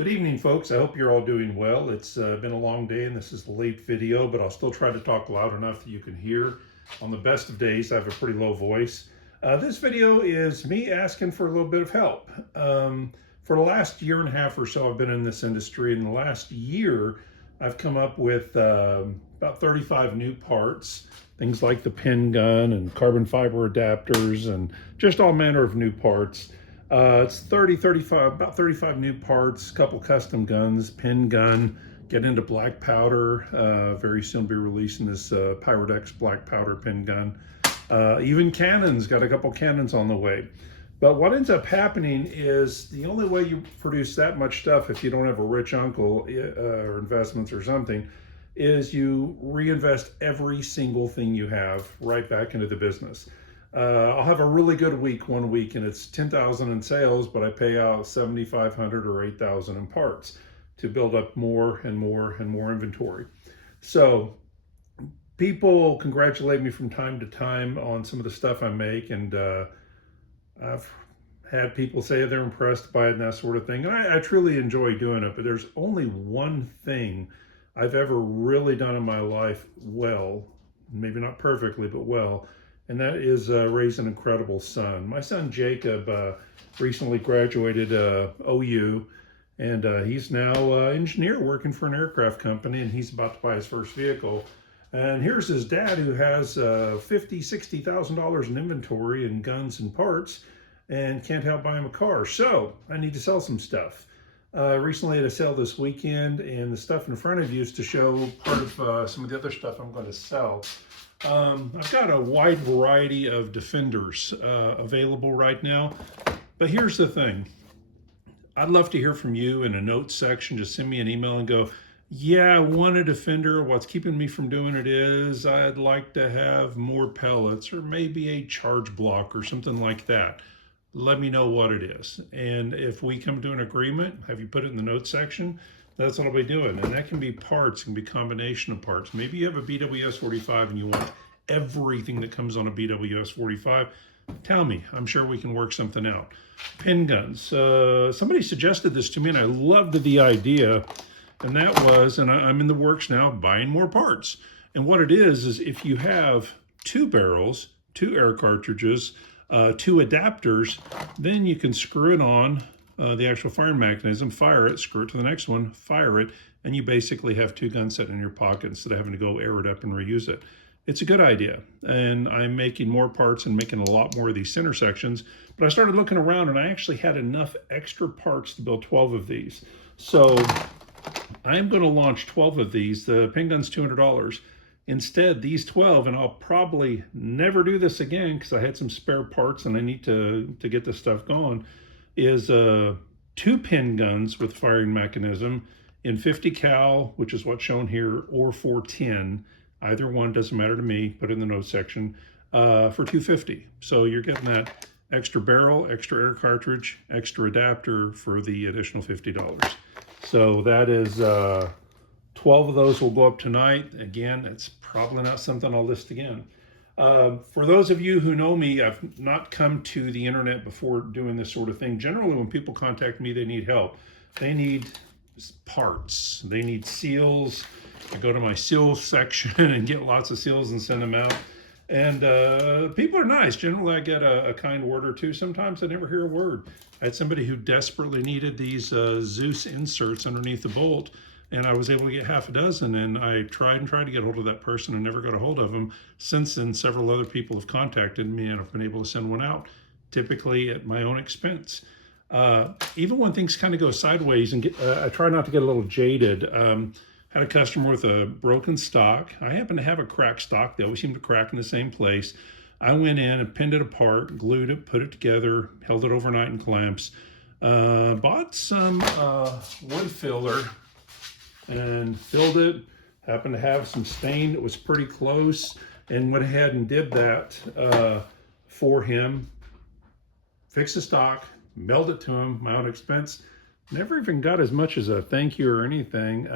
Good evening, folks. I hope you're all doing well. It's been a long day and this is the late video, but I'll still try to talk loud enough that you can hear. On the best of days, I have a pretty low voice. This video is me asking for a little bit of help. For the last year and a half or so, I've been in this industry. In the last year, I've come up with about 35 new parts, things like the pin gun and carbon fiber adapters and just all manner of new parts. It's about 35 new parts, a couple custom guns, pin gun, get into black powder, very soon be releasing this Pyrodex black powder pin gun. Even cannons, got a couple cannons on the way. But what ends up happening is the only way you produce that much stuff if you don't have a rich uncle or investments or something is you reinvest every single thing you have right back into the business. I'll have a really good week one week and it's 10,000 in sales, but I pay out 7,500 or 8,000 in parts to build up more and more and more inventory. So people congratulate me from time to time on some of the stuff I make, and I've had people say they're impressed by it and that sort of thing. And I truly enjoy doing it, but there's only one thing I've ever really done in my life well, maybe not perfectly, but well, and that is raise an incredible son. My son Jacob recently graduated OU, and he's now an engineer working for an aircraft company, and he's about to buy his first vehicle. And here's his dad who has $50,000-$60,000 in inventory and guns and parts and can't help buy him a car. So I need to sell some stuff. Recently had a sale this weekend, and the stuff in front of you is to show part of some of the other stuff I'm going to sell. I've got a wide variety of Defenders available right now, but here's the thing. I'd love to hear from you in a notes section. Just send me an email and go, yeah, I want a Defender. What's keeping me from doing it is I'd like to have more pellets or maybe a charge block or something like that. Let me know what it is. And if we come to an agreement, have you put it in the notes section, that's what I'll be doing. And that can be parts, it can be a combination of parts. Maybe you have a BWS 45 and you want everything that comes on a BWS 45. Tell me, I'm sure we can work something out. Pin guns. Somebody suggested this to me and I loved the idea. And that was, and I'm in the works now, buying more parts. And what it is if you have 2 barrels, 2 air cartridges, 2 adapters, then you can screw it on the actual firing mechanism, fire it, screw it to the next one, fire it, and you basically have 2 guns sitting in your pocket instead of having to go air it up and reuse it. It's a good idea, and I'm making more parts and making a lot more of these center sections, but I started looking around and I actually had enough extra parts to build 12 of these. So I'm going to launch 12 of these. The pin gun's $200. Instead, these 12, and I'll probably never do this again because I had some spare parts and I need to get this stuff going, is 2 pin guns with firing mechanism in 50 cal, which is what's shown here, or 410. Either one, doesn't matter to me, put it in the notes section, for $250. So you're getting that extra barrel, extra air cartridge, extra adapter for the additional $50. So that is 12 of those will go up tonight. Again, it's probably not something I'll list again. For those of you who know me, I've not come to the internet before doing this sort of thing. Generally, when people contact me, they need help. They need parts. They need seals. I go to my seals section and get lots of seals and send them out. And people are nice. Generally, I get a kind word or two. Sometimes I never hear a word. I had somebody who desperately needed these Zeus inserts underneath the bolt, and I was able to get half a dozen, and I tried to get hold of that person and never got a hold of them. Since then, several other people have contacted me, and I've been able to send one out, typically at my own expense. Even when things kind of go sideways, and I try not to get a little jaded. Had a customer with a broken stock. I happen to have a cracked stock. They always seem to crack in the same place. I went in and pinned it apart, glued it, put it together, held it overnight in clamps. Bought some wood filler and filled it. Happened to have some stain that was pretty close, and went ahead and did that for him. Fixed the stock, mailed it to him, my own expense. Never even got as much as a thank you or anything.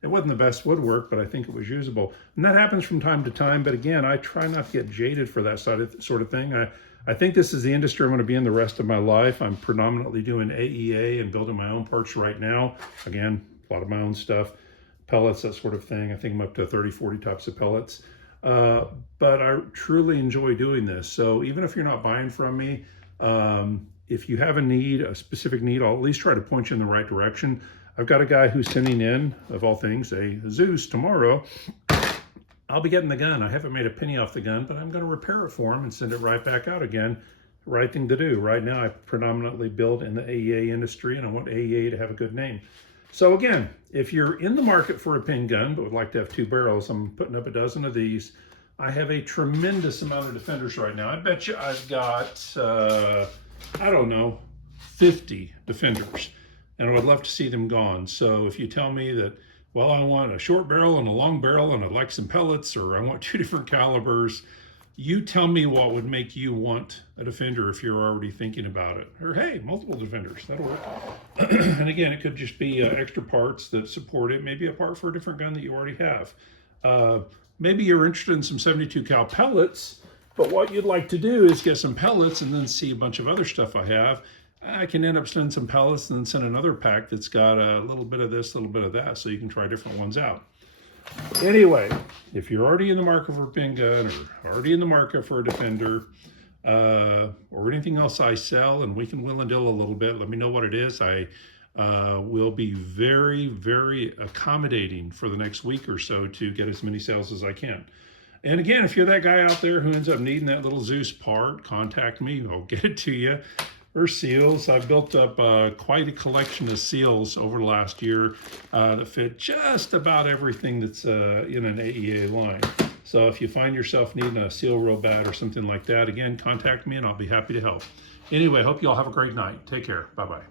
It wasn't the best woodwork, but I think it was usable. And that happens from time to time. But again, I try not to get jaded for that sort of thing. I think this is the industry I'm going to be in the rest of my life. I'm predominantly doing AEA and building my own parts right now. Again, a lot of my own stuff, pellets, that sort of thing. I think I'm up to 30, 40 types of pellets. But I truly enjoy doing this. So even if you're not buying from me, if you have a need, a specific need, I'll at least try to point you in the right direction. I've got a guy who's sending in, of all things, a Zeus tomorrow. I'll be getting the gun. I haven't made a penny off the gun, but I'm going to repair it for him and send it right back out again. Right thing to do. Right now, I predominantly build in the AEA industry, and I want AEA to have a good name. So again, if you're in the market for a pin gun, but would like to have 2 barrels, I'm putting up a dozen of these. I have a tremendous amount of defenders right now. I bet you I've got, I don't know, 50 defenders, and I would love to see them gone. So if you tell me that, well, I want a short barrel and a long barrel, and I'd like some pellets, or I want 2 different calibers, you tell me what would make you want a defender if you're already thinking about it. Or hey, multiple defenders, that'll work. And again, it could just be extra parts that support it, maybe a part for a different gun that you already have. Maybe you're interested in some 72 cal pellets, but what you'd like to do is get some pellets and then see a bunch of other stuff I have. I can end up sending some pellets and then send another pack that's got a little bit of this, a little bit of that, so you can try different ones out. Anyway, if you're already in the market for a pin gun, or already in the market for a defender, or anything else I sell, and we can wheel and deal a little bit, let me know what it is. I will be very, very accommodating for the next week or so to get as many sales as I can. And again, if you're that guy out there who ends up needing that little Zeus part, contact me. I'll get it to you. Or seals. I've built up quite a collection of seals over the last year that fit just about everything that's in an AEA line. So if you find yourself needing a seal real bad or something like that, again, contact me and I'll be happy to help. Anyway, hope you all have a great night. Take care. Bye-bye.